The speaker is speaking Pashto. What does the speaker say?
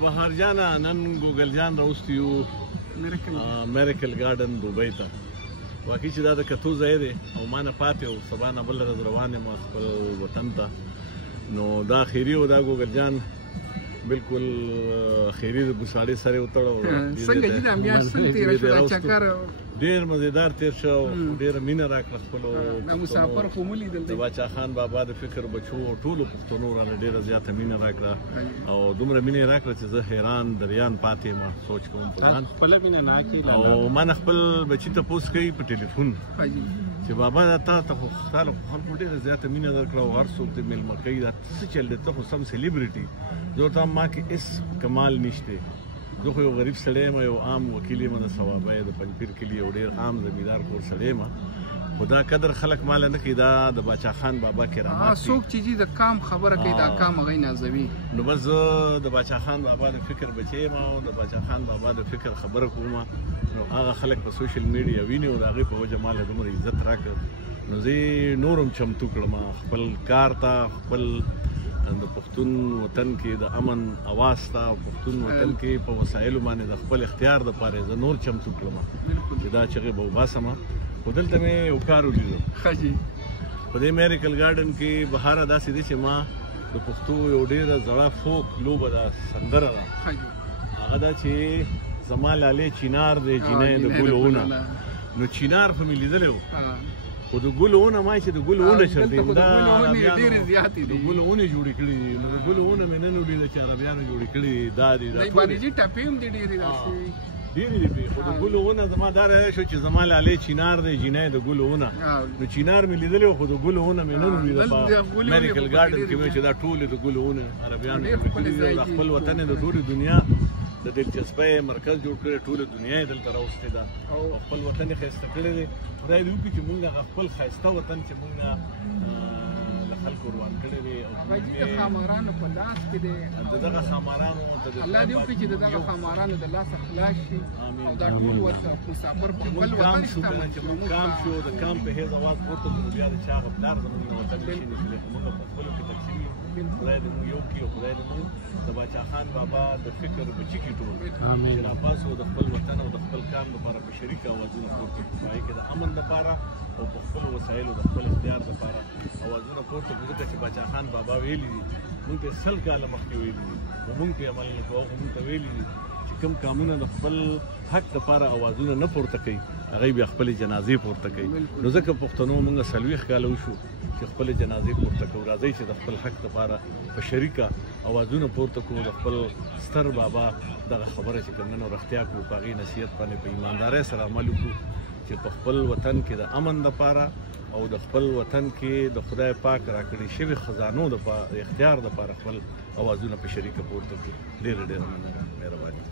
بهار جانا نن ګوګل جان راوستي یو میریکل ګارډن دوبۍ ته. واقعي چې دا د کتو ځای دی او ما نه پاتې او سبا نه بله ورځ روان یم خپل وطن ته. نو دا خیري و دا ګوګل جان بالکل خیري د ګوساړې سره وتړو. څنګه چې دا میاشت څنګه تېره شوه دا چکر؟ ډېر مزیدار تېر شو او ډېره مینه راکړه خپلو دا مسافر خو مو لیدل د باچا خان بابا د فکر بچو ټولو پښتنو رانه ډېره زیاته مینه راکړه او دومره مینه یې راکړه چې زه حیران دریان پاتې یم. سوچ کوم په ځان خپله مینه ناکې او ما نه خپل بچي تپوس کوي په ټلیفون چې بابا دا تا ته خو خلکو ډېره زیاته مینه درکړه او هر څوک دې میلمه کوي. دا څه چل دی؟ ته خو سم سلیبریټي. زه ورته وایم ما کې هېڅ کمال نشته. زه خو یو غریب سړی یم، یو عام وکیل یم د ثوابه د پنجپیر کلي یو ډېر عام زمیندار کور سړی یم. خو دا قدر خلک ماله نه کوي. دا د باچا خان بابا کرامات دي. څوک چې د کام خبره کوي دا کام هغوی نازوي. نو بس زه د باچا خان بابا د فکر بچی یم او د باچا خان بابا د فکر خبره کوم. نو هغه خلک په سوشل میډیا ویني او د هغې په وجه ماله دومره عزت راکړ. نو زه نورم چمتو کړم خپل کار ته، خپل د پښتون وطن کې د امن اواز ته، پښتون وطن کې په وسایلو باندې د خپل اختیار دپاره زه نور چمتو کړم چې دا چغې به وباسم. خو دلته مې یو کار ولیدو په دې میریکل ګارډن کې. بهاره داسې دی چې ما د پښتو یو ډېره زړه فوک لوبه ده، سندره ده. هغه دا چې زما لالې چینار دی جینۍ د ګلو ونه. نو چینار خو مې لیدلی و خو د ګلو ونه ما چې د ګلو ونه چلته دا د ګلو ونې جوړې کړي دي. نو د ګلو ونه مې نن ولیده چې عربیانو جوړې کړي دي. دا دي دا ټپې هم دي ډېرې ډېرې دي. خو د ګلو ونه زما دا رایه شو چې زما لالې چینار دی جینۍ د ګلو ونه. نو چینار مې لیدلی خو د ګلو ونه مې نن ولیده په میریکل ګارډن کې مې چې دا ټولې د ګلو ونه عربیانو جوړې کړي دي. د خپل وطن یې د ټولې دنیا د دلچسپۍ مرکز جوړ کړی. ټوله دنیا یې دلته راوستې ده او خپل وطن یې ښایسته کړی دی. خدای دې وکړي چې مونږ هغه خپل ښایسته وطن چې مونږ له خلکو روان کړی دی د ښامارانو په لاس کې دی. د دغه ښامارانو الله دې وکړي چې د دغه ښامارانو د لاسه خلاص شي او دا ټول مسافر په خپل وطن شتمن چې مونږ کام شو د کام په حیث اواز پورته کړو. بیا د چا هغه پلار زموږ د وطن نشي نشلی خو مونږ په خپلو کې تقسیم یو. خدای دې مونږ یو کړي او خدای دې مونږ د باچا خان بابا د فکر بچي کړي ټول چې راپاسو د خپل وطن او د خپل کام لپاره په شریکه اوازونه پورته کړو. په هغې کې د امن لپاره او په خپلو وسایلو د خپل اختیار لپاره اوازونه پورته کړو. ځکه چې باچا خان بابا ویلي دي، مونږ ته 100 کاله مخکې ویلي دي خو مونږ پرې عمل نه کوو. خو مونږ ته ویلي دي چې کوم کامونه د خپل حق لپاره اوازونه نه پورته کوي هغوی بیا خپلې جنازې پورته کوي. نو ځکه پښتنو مونږ 40 کاله وشو چې خپلې جنازې پورته کوو. راځئ چې د خپل حق لپاره په شریکه اوازونه پورته کړو. د خپل ستر بابا دغه خبره چې کوم نن رښتیا کړو، په هغې نصیحت باندې په ایماندارۍ سره عمل وکړو چې په خپل وطن کې د امن لپاره او د خپل وطن کې د خدای پاک راکړي شوي خزانو د اختیار لپاره خپل اوازونه په شریکه پورته کړو. ډېره ډېره مننه، مهرباني.